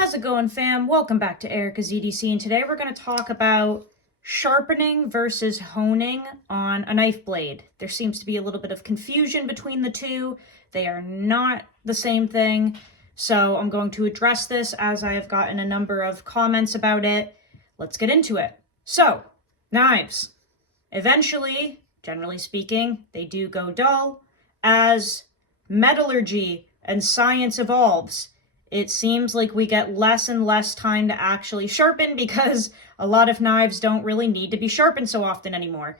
How's it going, fam? Welcome back to Erica's EDC, and today we're going to talk about sharpening versus honing on a knife blade. There seems to be a little bit of confusion between the two. They are not the same thing, so I'm going to address this as I have gotten a number of comments about it. Let's get into it. So, knives. Eventually, generally speaking, they do go dull. As metallurgy and science evolves, it seems like we get less and less time to actually sharpen because a lot of knives don't really need to be sharpened so often anymore.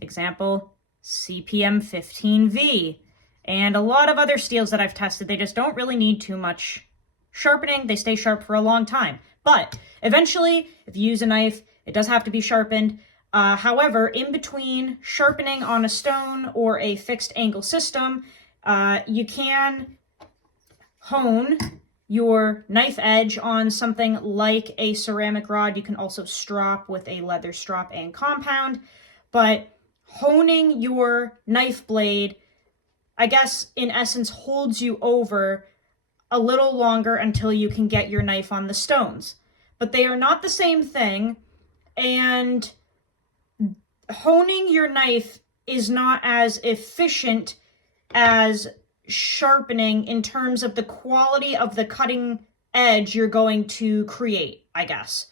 Example, CPM 15V. And a lot of other steels that I've tested, they just don't really need too much sharpening. They stay sharp for a long time. But eventually, if you use a knife, it does have to be sharpened. However, in between sharpening on a stone or a fixed angle system, you can hone your knife edge on something like a ceramic rod. You can also strop with a leather strop and compound, but honing your knife blade, I guess in essence, holds you over a little longer until you can get your knife on the stones. But they are not the same thing, and honing your knife is not as efficient as sharpening in terms of the quality of the cutting edge you're going to create, I guess.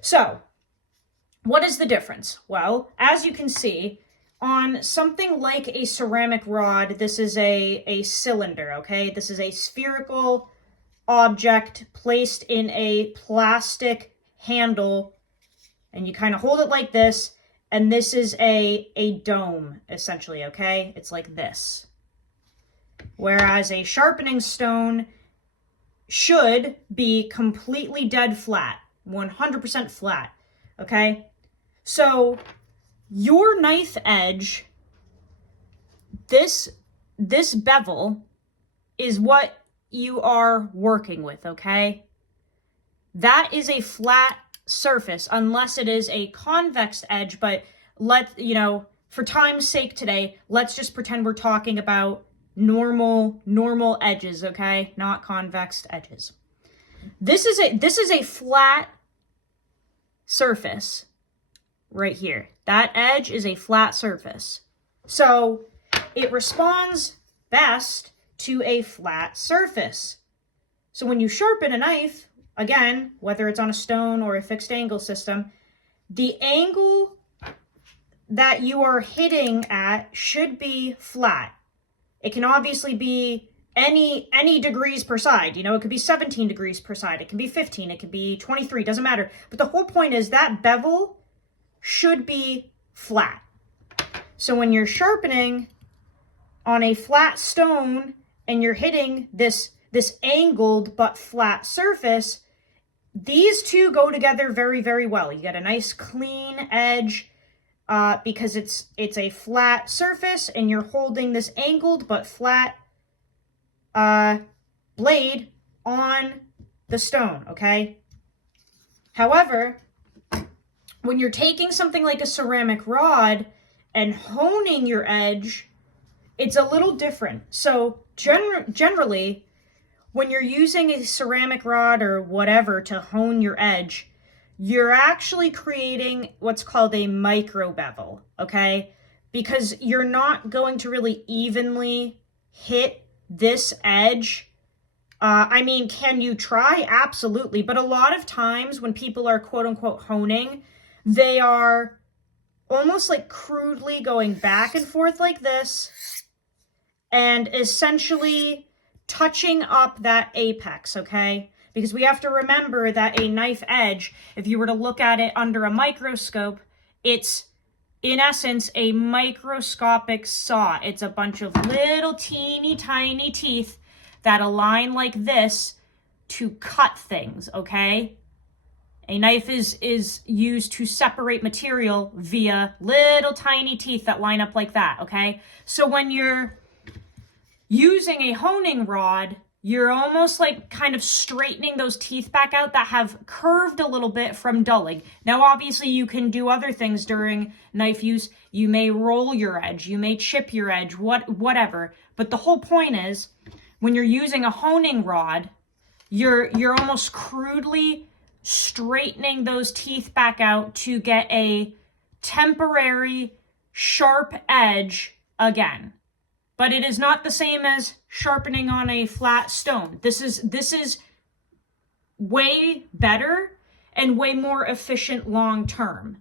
So, what is the difference? Well, as you can see, on something like a ceramic rod, this is a cylinder, okay? This is a spherical object placed in a plastic handle, and you kind of hold it like this, and this is a dome, essentially, okay? It's like this. Whereas a sharpening stone should be completely dead flat, 100% flat, okay? So your knife edge, this bevel is what you are working with, okay? That is a flat surface unless it is a convex edge, but for time's sake today, let's just pretend we're talking about normal edges, okay? Not convex edges. This is a flat surface right here. That edge is a flat surface. So it responds best to a flat surface. So when you sharpen a knife, again, whether it's on a stone or a fixed angle system, the angle that you are hitting at should be flat. It can obviously be any degrees per side. You know, it could be 17 degrees per side. It can be 15. It could be 23. Doesn't matter. But the whole point is that bevel should be flat. So when you're sharpening on a flat stone and you're hitting this angled but flat surface, these two go together very, very well. You get a nice clean edge because it's a flat surface and you're holding this angled but flat blade on the stone, okay? However, when you're taking something like a ceramic rod and honing your edge, it's a little different. So generally, when you're using a ceramic rod or whatever to hone your edge, you're actually creating what's called a micro bevel, okay? Because you're not going to really evenly hit this edge. I mean, can you try? Absolutely. But a lot of times when people are quote unquote honing, they are almost like crudely going back and forth like this and essentially touching up that apex, okay? Because we have to remember that a knife edge, if you were to look at it under a microscope, it's in essence a microscopic saw. It's a bunch of little teeny tiny teeth that align like this to cut things, okay? A knife is used to separate material via little tiny teeth that line up like that, okay? So when you're using a honing rod, you're almost like kind of straightening those teeth back out that have curved a little bit from dulling. Now, obviously, you can do other things during knife use. You may roll your edge, you may chip your edge, whatever. But the whole point is, when you're using a honing rod, You're almost crudely straightening those teeth back out to get a temporary sharp edge again. But it is not the same as sharpening on a flat stone. This is way better and way more efficient long term.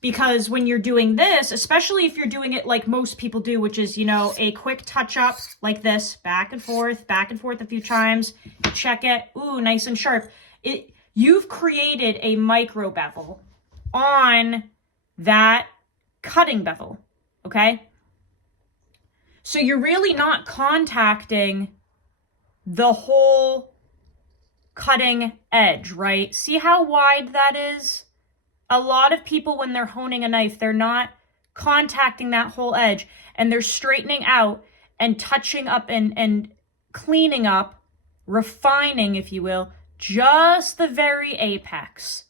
Because when you're doing this, especially if you're doing it like most people do, which is, you know, a quick touch up like this, back and forth a few times, check it, ooh, nice and sharp. You've created a micro bevel on that cutting bevel, okay? So you're really not contacting the whole cutting edge, right? See how wide that is? A lot of people, when they're honing a knife, they're not contacting that whole edge, and they're straightening out and touching up and cleaning up, refining, if you will, just the very apex.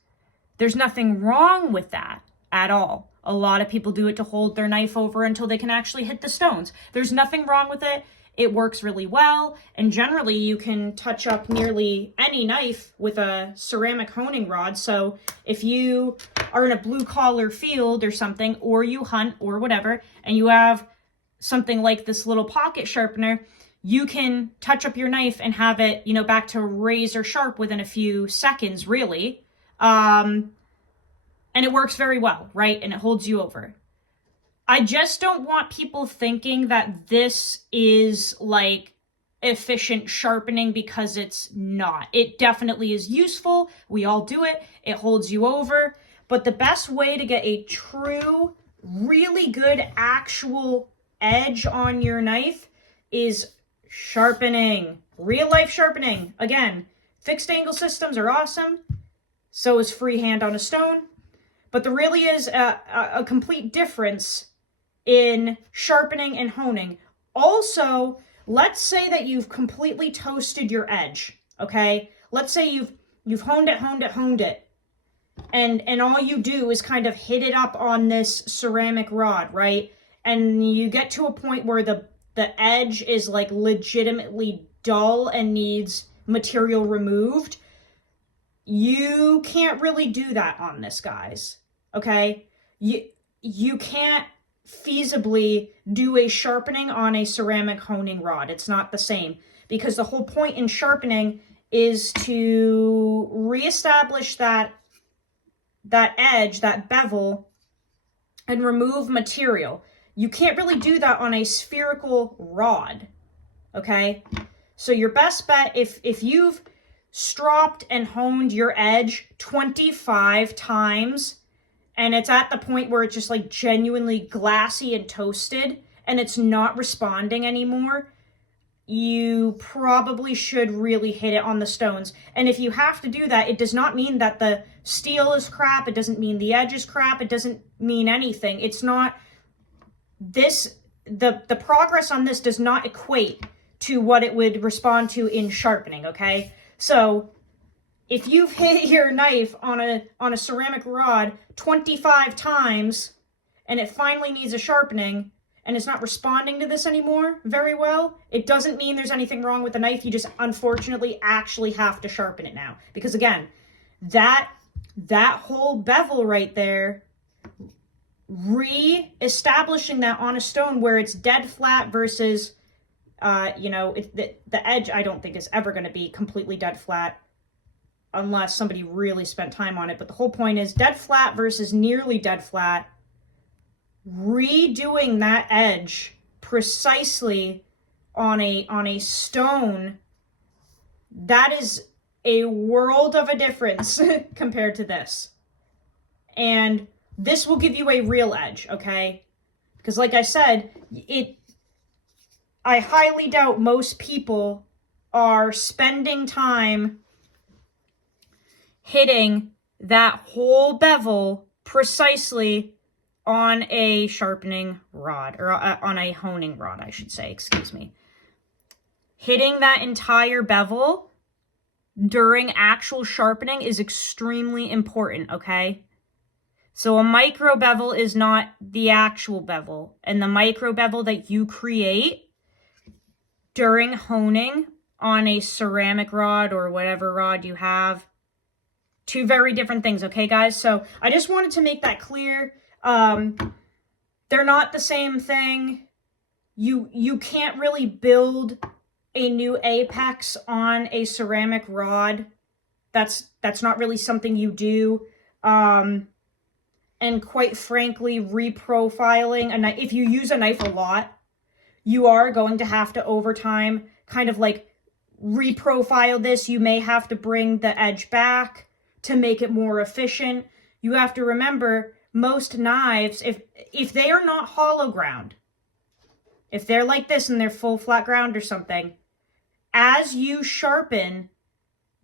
There's nothing wrong with that at all. A lot of people do it to hold their knife over until they can actually hit the stones. There's nothing wrong with it. It works really well, and generally you can touch up nearly any knife with a ceramic honing rod. So if you are in a blue collar field or something, or you hunt or whatever, and you have something like this little pocket sharpener, you can touch up your knife and have it, you know, back to razor sharp within a few seconds, really. And it works very well, right? And it holds you over. I just don't want people thinking that this is like efficient sharpening, because it's not. It definitely is useful. We all do it. It holds you over. But the best way to get a true, really good actual edge on your knife is sharpening. Real life sharpening. Again, fixed angle systems are awesome. So is freehand on a stone. But there really is a complete difference in sharpening and honing. Also, let's say that you've completely toasted your edge, okay? Let's say you've honed it, and all you do is kind of hit it up on this ceramic rod, right? And you get to a point where the edge is like legitimately dull and needs material removed. You can't really do that on this, guys, okay? You can't feasibly do a sharpening on a ceramic honing rod. It's not the same, because the whole point in sharpening is to reestablish that edge, that bevel, and remove material. You can't really do that on a spherical rod, okay? So your best bet, if you've stropped and honed your edge 25 times, and it's at the point where it's just like genuinely glassy and toasted, and it's not responding anymore, you probably should really hit it on the stones. And if you have to do that, it does not mean that the steel is crap. It doesn't mean the edge is crap. It doesn't mean anything. It's not this, the progress on this does not equate to what it would respond to in sharpening, okay? So if you've hit your knife on a ceramic rod 25 times and it finally needs a sharpening and it's not responding to this anymore very well, it doesn't mean there's anything wrong with the knife. You just unfortunately actually have to sharpen it now. Because again, that whole bevel right there, re-establishing that on a stone where it's dead flat versus, you know, the edge I don't think is ever going to be completely dead flat, unless somebody really spent time on it. But the whole point is dead flat versus nearly dead flat. Redoing that edge precisely on a stone, that is a world of a difference compared to this. And this will give you a real edge, okay? Because like I said, I highly doubt most people are spending time hitting that whole bevel precisely on a sharpening rod, or on a honing rod, I should say, excuse me. Hitting that entire bevel during actual sharpening is extremely important, okay? So a micro bevel is not the actual bevel, and the micro bevel that you create during honing on a ceramic rod or whatever rod you have. Two very different things, okay, guys? So I just wanted to make that clear. They're not the same thing. You can't really build a new apex on a ceramic rod. That's not really something you do. And quite frankly, reprofiling a knife, if you use a knife a lot, you are going to have to, over time, kind of like reprofile this. You may have to bring the edge back to make it more efficient. You have to remember, most knives, if they are not hollow ground, if they're like this and they're full flat ground or something, as you sharpen,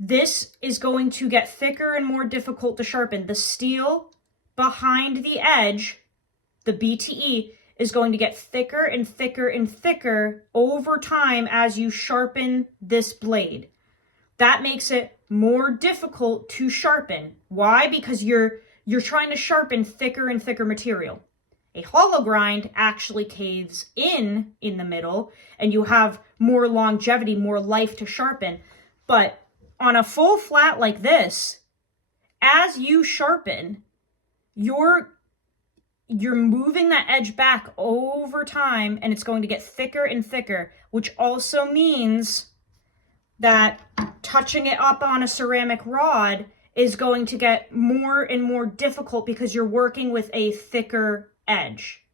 this is going to get thicker and more difficult to sharpen. The steel behind the edge, the BTE, is going to get thicker and thicker and thicker over time as you sharpen this blade. That makes it more difficult to sharpen. Why? Because you're trying to sharpen thicker and thicker material. A hollow grind actually caves in the middle, and you have more longevity, more life to sharpen. But on a full flat like this, as you sharpen, you're moving that edge back over time, and it's going to get thicker and thicker, which also means that touching it up on a ceramic rod is going to get more and more difficult because you're working with a thicker edge.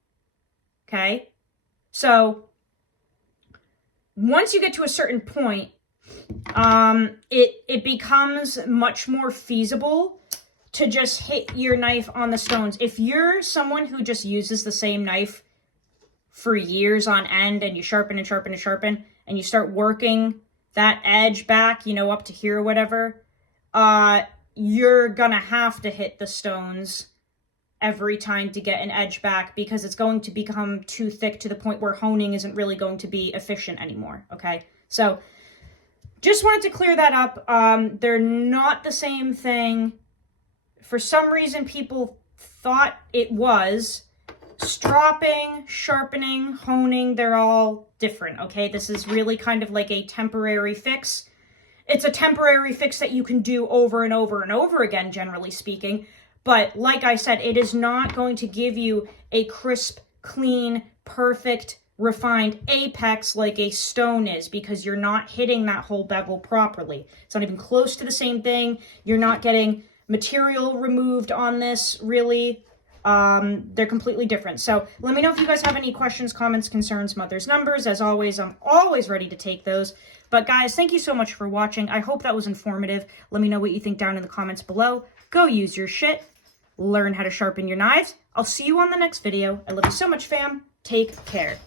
Okay? So once you get to a certain point, it becomes much more feasible to just hit your knife on the stones. If you're someone who just uses the same knife for years on end, and you sharpen and sharpen and sharpen, and you start working that edge back, you know, up to here or whatever, you're gonna have to hit the stones every time to get an edge back, because it's going to become too thick to the point where honing isn't really going to be efficient anymore, okay? So just wanted to clear that up. They're not the same thing. For some reason, people thought it was. Stropping, sharpening, honing, they're all different, okay? This is really kind of like a temporary fix. It's a temporary fix that you can do over and over and over again, generally speaking. But like I said, it is not going to give you a crisp, clean, perfect, refined apex like a stone is, because you're not hitting that whole bevel properly. It's not even close to the same thing. You're not getting material removed on this, really. They're completely different. So let me know if you guys have any questions, comments, concerns, mothers, numbers. As always, I'm always ready to take those. But guys, thank you so much for watching. I hope that was informative. Let me know what you think down in the comments below. Go use your shit. Learn how to sharpen your knives. I'll see you on the next video. I love you so much, fam. Take care.